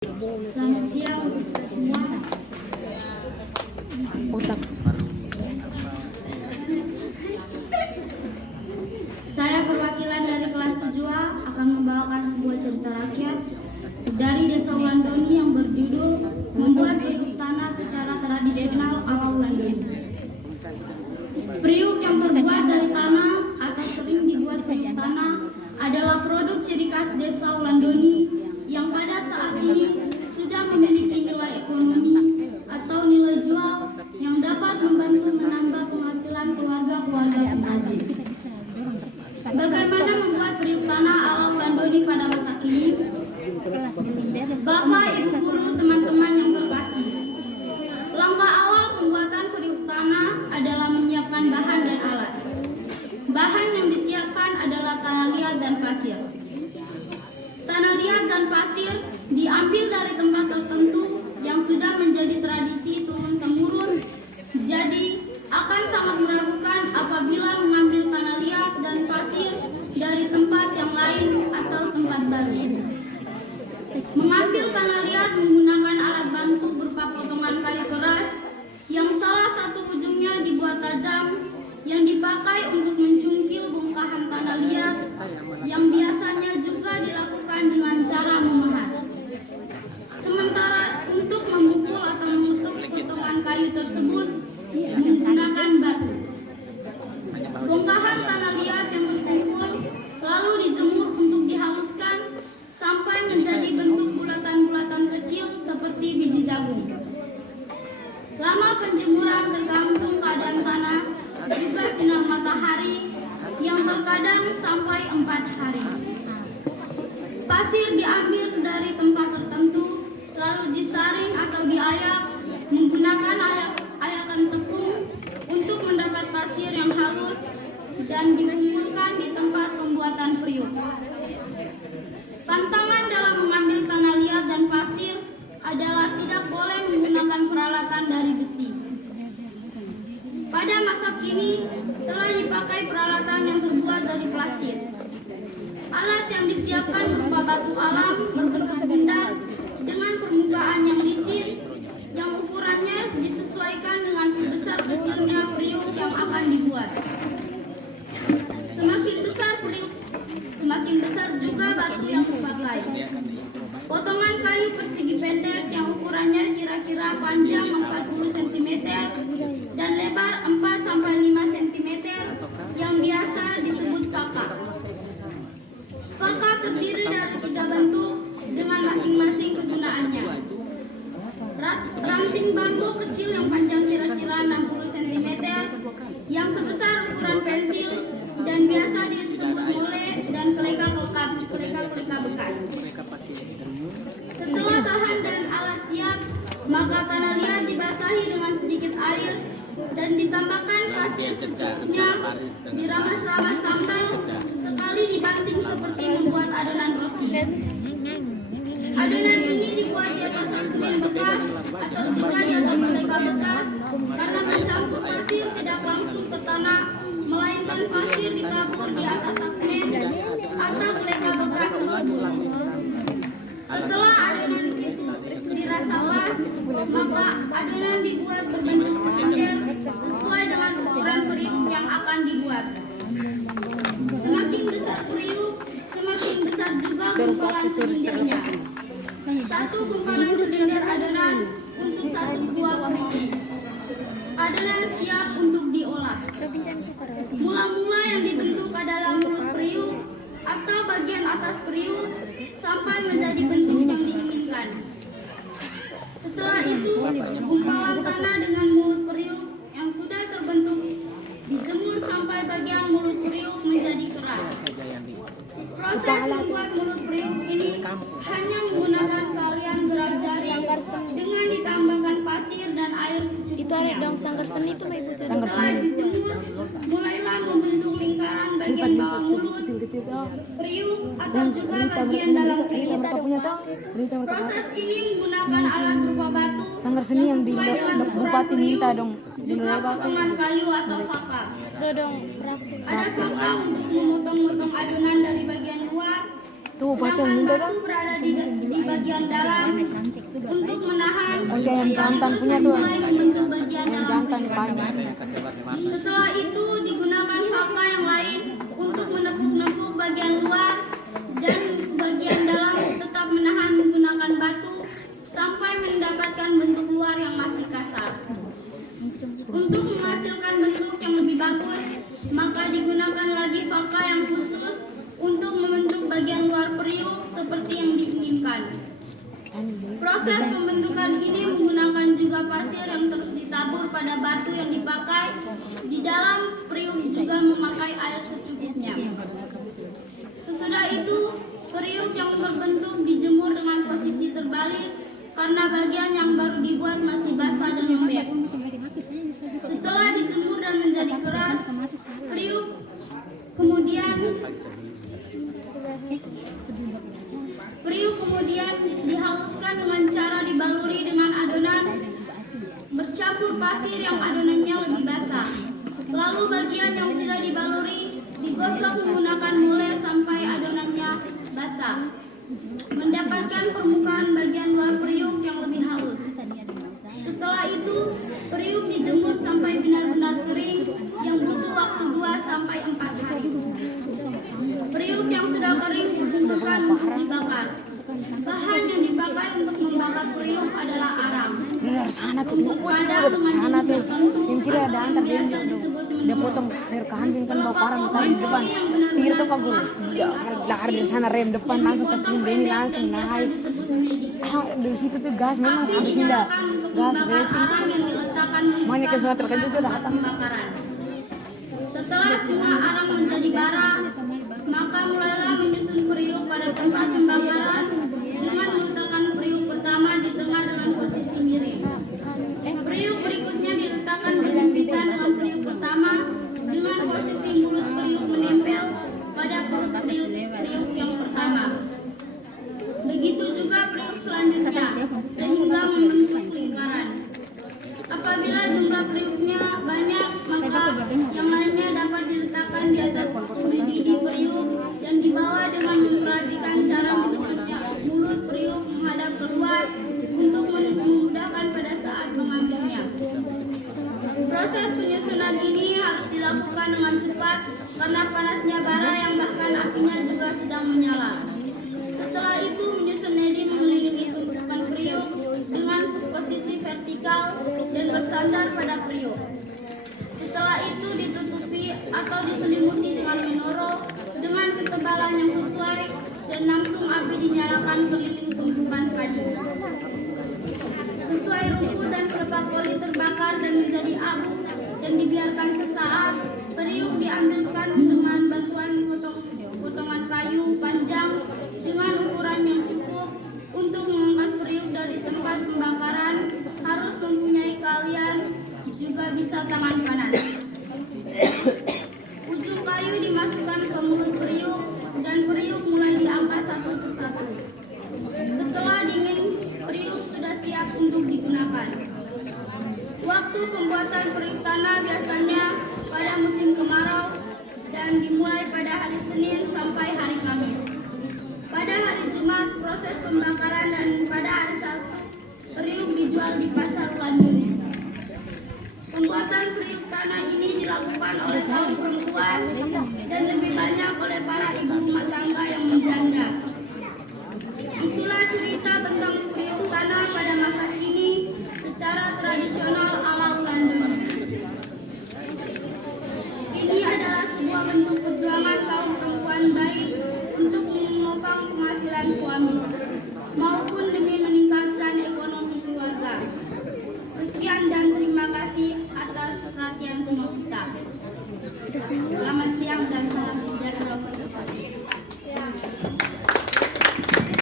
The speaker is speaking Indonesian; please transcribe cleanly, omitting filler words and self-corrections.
Selamat siang untuk kita semua. Saya perwakilan dari kelas 7A akan membawakan sebuah cerita rakyat dari Desa Wulandoni yang berjudul Membuat Periuk Tanah Secara Tradisional ala Wulandoni. Periuk yang terbuat dari tanah atau sering dibuat periuk tanah adalah produk ciri khas Desa Wulandoni yang pada saat ini sudah memiliki nilai ekonomi atau nilai jual yang dapat membantu menambah penghasilan keluarga-keluarga pengrajin. Bagaimana membuat periuk tanah ala Wulandoni pada masa kini? Bapak, Ibu guru, teman-teman yang terkasih, langkah awal pembuatan periuk tanah adalah menyiapkan bahan dan alat. Bahan yang disiapkan adalah tanah liat dan pasir. Tanah liat dan pasir diambil dari tempat tertentu yang sudah menjadi tradisi turun-temurun. Jadi akan sangat meragukan apabila mengambil tanah liat dan pasir dari tempat yang lain atau tempat baru. Mengambil tanah liat menggunakan alat bantu berupa potongan kayu keras yang salah satu ujungnya dibuat tajam yang dipakai untuk mencungkil bongkahan tanah liat yang biasanya juga dilakukan dengan cara memahat. Sementara untuk memukul atau menutup potongan kayu tersebut menggunakan batu. Bongkahan tanah liat yang terkumpul lalu dijemur untuk dihaluskan sampai menjadi bentuk bulatan-bulatan kecil seperti biji jagung. Lama penjemuran tergantung keadaan tanah, juga sinar matahari yang terkadang sampai 4 hari. Pasir diambil dari tempat tertentu, lalu disaring atau diayak menggunakan ayakan tepung untuk mendapat pasir yang halus dan dikumpulkan di tempat pembuatan periuk. Pantangan dalam mengambil tanah liat dan pasir adalah tidak boleh menggunakan peralatan dari besi. Pada masa kini telah dipakai peralatan yang terbuat dari plastik. Alat yang disiapkan berupa batu alam berbentuk bundar dengan permukaan yang licin yang ukurannya disesuaikan dengan besar kecilnya periuk yang akan dibuat. Semakin besar periuk, semakin besar juga batu yang dipakai. Potongan kayu persegi pendek yang ukurannya kira-kira panjang 40 cm dan lebar 4-5 cm yang biasa disebut faka. Faka terdiri dari 3 bentuk dengan masing-masing kegunaannya. Ranting bambu kecil yang panjang kira-kira 60 cm yang sebesar ukuran pensil dan biasa disebut mole dan keleka bekas. Setelah bahan dan alat siap, maka tanah liat dibasahi dengan sedikit air dan ditambahkan pasir secukupnya, diramas-ramas sampai sesekali dibanting seperti membuat adonan roti. Adonan ini dibuat di atas semen bekas atau juga di atas keleka bekas karena mencampur pasir tidak langsung ke tanah, melainkan pasir ditabur di atas semen atau keleka bekas tersebut. Setelah adonan itu dirasa pas, maka adonan dibuat berbentuk silinder sesuai dengan ukuran periuk yang akan dibuat. Semakin besar periuk, semakin besar juga gumpalan silindernya. Satu gumpalan silinder adonan untuk satu buah keriki. Adonan siap untuk diolah. Mula-mula yang dibentuk adalah mulut periuk atau bagian atas periuk sampai menjadi bentuk yang diinginkan. Setelah itu, gumpalan tanah dengan mulut periuk yang sudah terbentuk dijemur sampai bagian mulut periuk menjadi keras. Proses membuat mulut periuk ini hanya menggunakan keahlian gerak jari dengan ditambahkan pasir dan air secukupnya. Setelah dijemur, mulailah membentuk lingkaran bagian bawah mulut periuk atau juga bagian dalam periuk. Proses ini menggunakan alat berupa batu yang sesuai dengan ukuran periuk, juga potongan kayu atau faka. Ada faka untuk memotong-motong adonan dari bagian luar sedangkan batu berada di bagian dalam untuk menahan sekaligus mulai membentuk bagian dalam periuk. Setelah itu digunakan fakta yang lain untuk menepuk-nepuk bagian luar dan bagian dalam tetap menahan menggunakan batu sampai mendapatkan bentuk luar yang masih kasar. Untuk menghasilkan bentuk yang lebih bagus, maka digunakan lagi fakta yang khusus untuk membentuk bagian luar periuk seperti yang diinginkan. Proses pembentukan ini menggunakan juga pasir yang terus ditabur pada batu yang dipakai. Di dalam periuk juga memakai air secukupnya. Sesudah itu, periuk yang terbentuk dijemur dengan posisi terbalik karena bagian yang baru dibuat masih basah dan lembek. Setelah dijemur dan menjadi keras, periuk kemudian dihaluskan dengan cara dibaluri dengan adonan bercampur pasir yang adonannya lebih basah. Lalu bagian yang sudah dibaluri digosok menggunakan mole sampai adonannya basah, mendapatkan permukaan bagian luar periuk yang lebih halus. Setelah itu, periuk dijemur sampai benar-benar kering yang butuh waktu 2 sampai 4 hari. Periuk yang sudah kering dikumpulkan untuk dibakar. Bahan yang dipakai untuk membakar periuk adalah arang. Rumput padang dengan jenis tertentu atau yang biasa disebut dia potong sayur kambing kan bawa parang di depan setir tuh pak guru lahar di sana rem depan langsung ke sini ini langsung naik dari situ tuh gas memang habis indah gas bensin makanya ke suatu kan itu datang. Setelah semua arang menjadi bara, maka mulailah menyusun periuk pada tempat pembakaran dengan meletakkan periuk pertama di tengah dengan posisi miring. Periuk berikutnya diletakkan berhimpitan dengan periuk pertama dengan posisi mulut periuk menempel pada perut periuk yang pertama. Begitu juga periuk selanjutnya sehingga membentuk lingkaran. Apabila jumlah periuknya banyak, maka yang lainnya dapat diletakkan di atas mendidih periuk yang dibawa dengan memperhatikan cara menyusutnya mulut periuk menghadap keluar untuk memudahkan pada saat mengambilnya. Proses penyusunan ini harus dilakukan dengan cepat karena panasnya bara yang bahkan apinya juga sedang menyala. Setelah itu menyusun nadi mengelilingi tumpukan periuk dengan posisi vertikal dan bersandar pada periuk. Setelah itu ditutupi atau diselimuti dengan minoro dengan ketebalan yang sesuai dan langsung api dinyalakan keliling tumpukan padi. Sesuai rumput dan pelepah koli terbakar dan menjadi abu dan dibiarkan sesaat, periuk diambilkan dengan bantuan potongan kayu panjang dengan ukuran yang cukup. Untuk mengangkat periuk dari tempat pembakaran harus mempunyai keahlian, juga bisa tangan panas. Ujung kayu dimasukkan ke mulut periuk dan periuk mulai diangkat satu persatu. Setelah dingin, periuk sudah siap untuk digunakan. Waktu pembuatan periuk tanah biasanya pada musim kemarau dan dimulai pada hari Senin sampai hari Kamis. Pada hari Jumat proses pembakaran dan pada hari Sabtu periuk dijual di pasar Landun. Pembuatan periuk tanah ini dilakukan oleh kaum perempuan dan lebih banyak oleh para ibu rumah tangga yang menjanda. Itulah cerita tentang periuk tanah pada masa kini secara tradisional ala Landun. Ini adalah sebuah bentuk perjuangan kaum perempuan baik untuk menopang penghasilan suami maupun demi meningkatkan ekonomi keluarga. Sekian dan terima kasih atas perhatian semua kita.